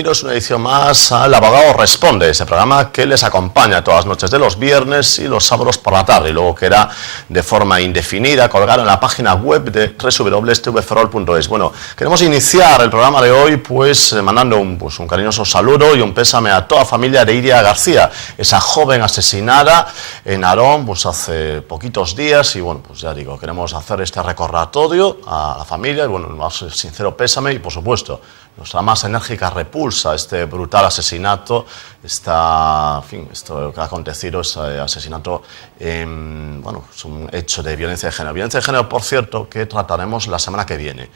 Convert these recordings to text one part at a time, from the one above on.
bienvenidos una edición más al Abogado Responde, ese programa que les acompaña todas las noches de los viernes y los sábados por la tarde, y luego queda de forma indefinida colgado en la página web de www.tvferrol.es. Bueno, queremos iniciar el programa de hoy pues mandando un cariñoso saludo y un pésame a toda la familia de Iria García, esa joven asesinada en Narón pues hace poquitos días, y bueno, pues ya digo, queremos hacer este recordatorio a la familia, y bueno, el más sincero pésame y por supuesto nuestra más enérgica repulsa a este brutal asesinato, esto que ha acontecido, este asesinato, bueno, es un hecho de violencia de género. Violencia de género, por cierto, que trataremos la semana que viene.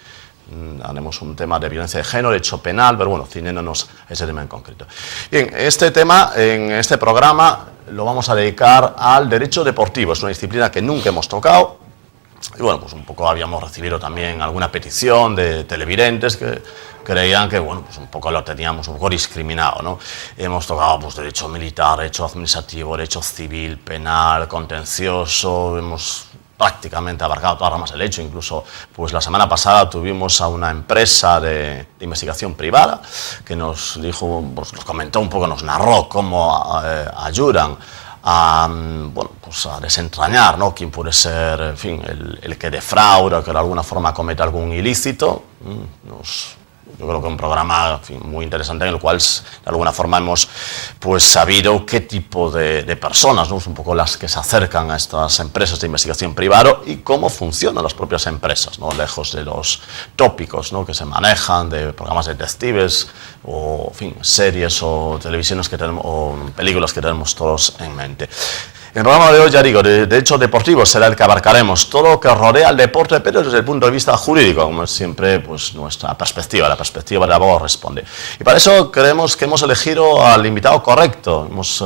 Haremos un tema de violencia de género, hecho penal, pero bueno, ciñéndonos a ese tema en concreto. Bien, este tema, en este programa, lo vamos a dedicar al derecho deportivo. Es una disciplina que nunca hemos tocado. Y bueno, pues un poco habíamos recibido también alguna petición de televidentes que creían que, bueno, pues un poco lo teníamos un poco discriminado, ¿no? Hemos tocado pues derecho militar, derecho administrativo, derecho civil, penal, contencioso, hemos prácticamente abarcado todas las ramas del hecho. Incluso pues la semana pasada tuvimos a una empresa de investigación privada que nos dijo, pues nos comentó un poco, nos narró cómo ayudan a, bueno, pues a desentrañar, ¿no?, quién puede ser, en fin, el que defrauda, que de alguna forma cometa algún ilícito. Yo creo que un programa, en fin, muy interesante, en el cual de alguna forma hemos pues sabido qué tipo de personas, ¿no?, un poco las que se acercan a estas empresas de investigación privada y cómo funcionan las propias empresas, ¿no?, lejos de los tópicos, ¿no?, que se manejan de programas de detectives o, en fin, series o televisiones que tenemos, o películas que tenemos todos en mente. En el programa de hoy, ya digo, de derecho deportivo será el que abarcaremos todo lo que rodea al deporte, pero desde el punto de vista jurídico, como es siempre pues nuestra perspectiva, la perspectiva del abogado responde. Y para eso creemos que hemos elegido al invitado correcto. Hemos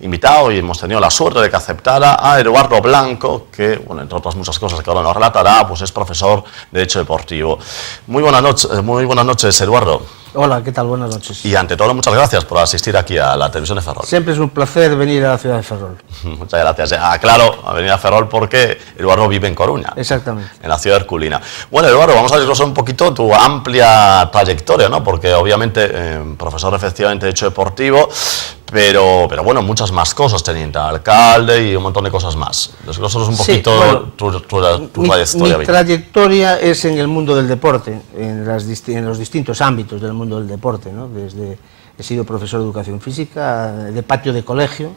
invitado y hemos tenido la suerte de que aceptara a Eduardo Blanco, que, bueno, entre otras muchas cosas que ahora nos relatará, pues es profesor de derecho deportivo. Muy buenas noches, Eduardo. Hola, ¿qué tal? Buenas noches. Y ante todo, muchas gracias por asistir aquí a la televisión de Ferrol. Siempre es un placer venir a la ciudad de Ferrol. Muchas gracias. Claro, a venir a Ferrol porque Eduardo vive en Coruña. Exactamente. En la ciudad herculina. Bueno, Eduardo, vamos a desglosar un poquito tu amplia trayectoria, ¿no? Porque obviamente, profesor efectivamente de derecho deportivo, pero bueno, muchas más cosas, teniente alcalde y un montón de cosas más. Desglósanos un poquito, sí, bueno, tu trayectoria. Mi trayectoria es en el mundo del deporte, en los distintos ámbitos del mundo del deporte, ¿no? He sido profesor de educación física, de patio de colegio,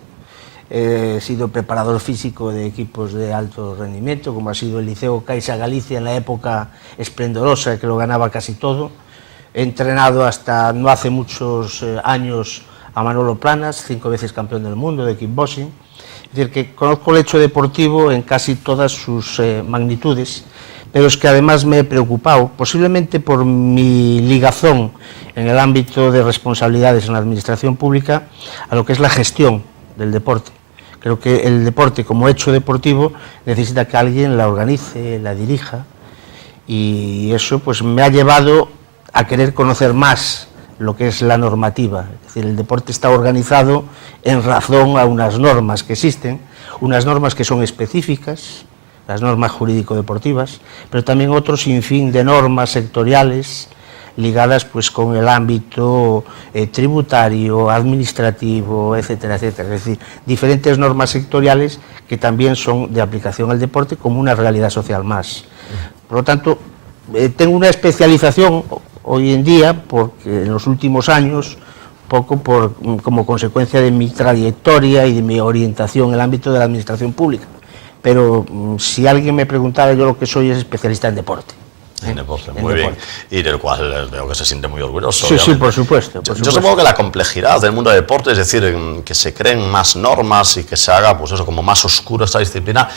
he sido preparador físico de equipos de alto rendimiento, como ha sido el Liceo Caixa Galicia en la época esplendorosa, que lo ganaba casi todo. He entrenado hasta no hace muchos años a Manolo Planas, 5 veces campeón del mundo de kickboxing. Es decir, que conozco el hecho deportivo en casi todas sus magnitudes, pero es que además me he preocupado, posiblemente por mi ligazón en el ámbito de responsabilidades en la administración pública, a lo que es la gestión del deporte. Creo que el deporte como hecho deportivo necesita que alguien la organice, la dirija, y eso pues me ha llevado a querer conocer más lo que es la normativa. Es decir, el deporte está organizado en razón a unas normas que existen, unas normas que son específicas, las normas jurídico-deportivas, pero también otro sinfín de normas sectoriales ligadas pues con el ámbito tributario, administrativo, etcétera, etcétera. Es decir, diferentes normas sectoriales que también son de aplicación al deporte como una realidad social más. Por lo tanto, tengo una especialización hoy en día, porque en los últimos años, como consecuencia de mi trayectoria y de mi orientación en el ámbito de la administración pública. Pero si alguien me preguntara, yo lo que soy es especialista en deporte. En deporte, muy bien. Y del cual veo que se siente muy orgulloso. Sí, sí, por supuesto. Yo supongo que la complejidad del mundo del deporte, es decir, que se creen más normas y que se haga, pues eso, como más oscuro esta disciplina,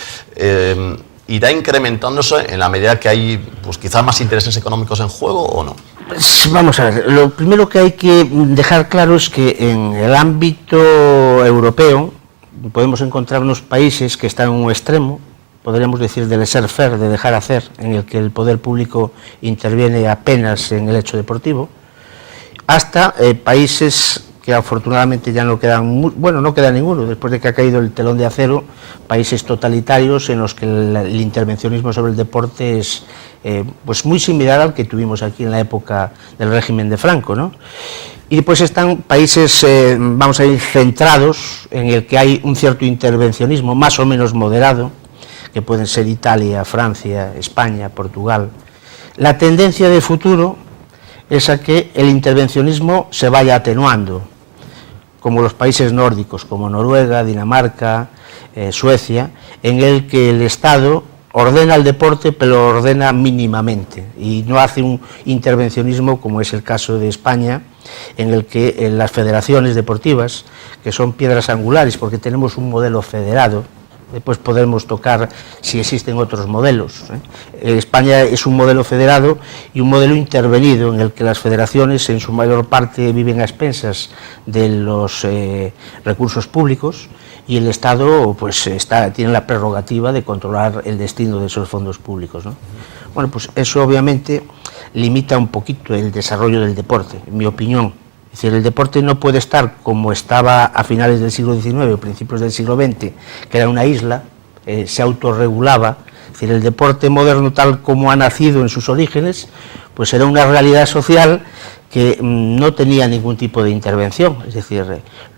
¿irá incrementándose en la medida que hay, pues quizás más intereses económicos en juego o no? Pues vamos a ver, lo primero que hay que dejar claro es que en el ámbito europeo podemos encontrar unos países que están en un extremo, podríamos decir del laissez-faire, de dejar hacer, en el que el poder público interviene apenas en el hecho deportivo, hasta países que afortunadamente ya no quedan, no queda ninguno, después de que ha caído el telón de acero, países totalitarios en los que el intervencionismo sobre el deporte es pues muy similar al que tuvimos aquí en la época del régimen de Franco, ¿no? Y después están países, vamos a ir, centrados, en el que hay un cierto intervencionismo más o menos moderado, que pueden ser Italia, Francia, España, Portugal. La tendencia de futuro es a que el intervencionismo se vaya atenuando, como los países nórdicos, como Noruega, Dinamarca, Suecia, en el que el Estado ordena el deporte, pero lo ordena mínimamente, y no hace un intervencionismo como es el caso de España, en el que las federaciones deportivas, que son piedras angulares, porque tenemos un modelo federado, después podemos tocar si existen otros modelos. España es un modelo federado y un modelo intervenido, en el que las federaciones en su mayor parte viven a expensas de los recursos públicos, y el Estado pues tiene la prerrogativa de controlar el destino de esos fondos públicos, ¿no? Bueno, pues eso obviamente limita un poquito el desarrollo del deporte, en mi opinión. Es decir, el deporte no puede estar como estaba a finales del siglo XIX o principios del siglo XX, que era una isla, se autorregulaba. Es decir, el deporte moderno, tal como ha nacido en sus orígenes, pues era una realidad social que no tenía ningún tipo de intervención. Es decir,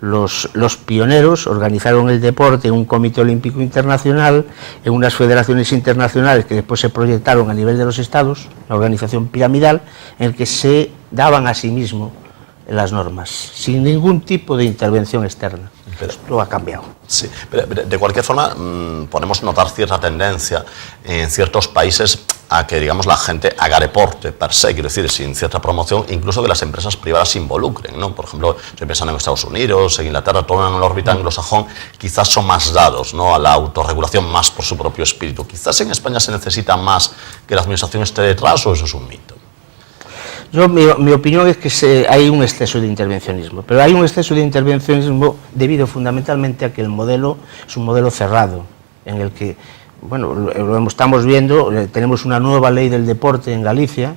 los pioneros organizaron el deporte en un Comité Olímpico Internacional, en unas federaciones internacionales que después se proyectaron a nivel de los estados, la organización piramidal, en el que se daban a sí mismos las normas, sin ningún tipo de intervención externa. Pero esto ha cambiado. Sí, pero de cualquier forma podemos notar cierta tendencia en ciertos países a que, digamos, la gente haga deporte per se, quiero decir, sin cierta promoción, incluso que las empresas privadas se involucren, ¿no? Por ejemplo, estoy pensando en Estados Unidos, en Inglaterra, todo en la órbita anglosajón, quizás son más dados, ¿no?, a la autorregulación, más por su propio espíritu. Quizás en España se necesita más que la administración esté detrás, o eso es un mito. Mi opinión es que hay un exceso de intervencionismo, pero hay un exceso de intervencionismo debido fundamentalmente a que el modelo es un modelo cerrado, en el que, bueno, lo estamos viendo, tenemos una nueva ley del deporte en Galicia,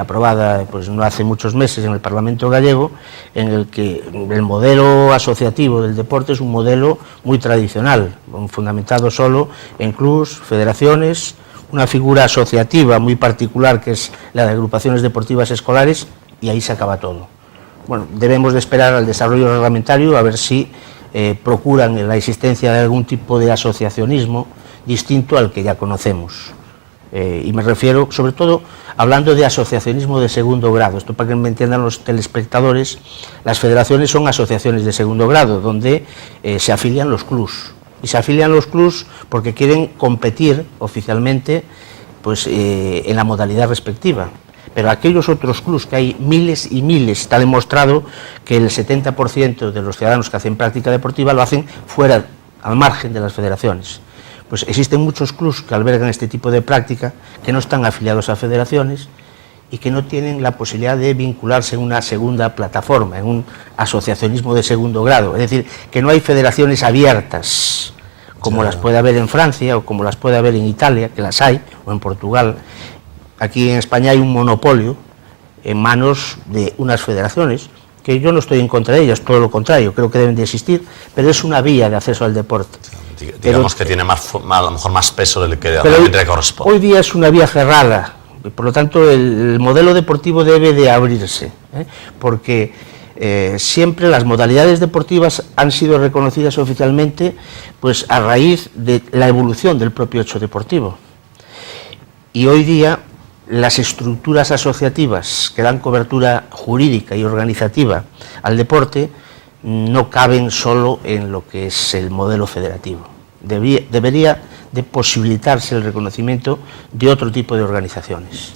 aprobada pues no hace muchos meses en el Parlamento gallego, en el que el modelo asociativo del deporte es un modelo muy tradicional, fundamentado solo en clubes, federaciones, una figura asociativa muy particular que es la de agrupaciones deportivas escolares, y ahí se acaba todo. Bueno, debemos de esperar al desarrollo reglamentario a ver si procuran la existencia de algún tipo de asociacionismo distinto al que ya conocemos. Y me refiero, sobre todo, hablando de asociacionismo de segundo grado. Esto para que me entiendan los telespectadores, las federaciones son asociaciones de segundo grado, donde se afilian los clubs. Y se afilian los clubs porque quieren competir oficialmente pues, en la modalidad respectiva. Pero aquellos otros clubs, que hay miles y miles, está demostrado que el 70% de los ciudadanos que hacen práctica deportiva lo hacen fuera, al margen de las federaciones. Pues existen muchos clubs que albergan este tipo de práctica, que no están afiliados a federaciones y que no tienen la posibilidad de vincularse en una segunda plataforma, en un asociacionismo de segundo grado. Es decir, que no hay federaciones abiertas, como las puede haber en Francia o como las puede haber en Italia, que las hay, o en Portugal. Aquí en España hay un monopolio en manos de unas federaciones, que yo no estoy en contra de ellas, todo lo contrario, creo que deben de existir, pero es una vía de acceso al deporte. Digamos que tiene a lo mejor más peso del que realmente le corresponde. Hoy día es una vía cerrada, por lo tanto el modelo deportivo debe de abrirse, porque siempre las modalidades deportivas han sido reconocidas oficialmente pues a raíz de la evolución del propio hecho deportivo. Y hoy día las estructuras asociativas que dan cobertura jurídica y organizativa al deporte no caben solo en lo que es el modelo federativo. Debería de posibilitarse el reconocimiento de otro tipo de organizaciones.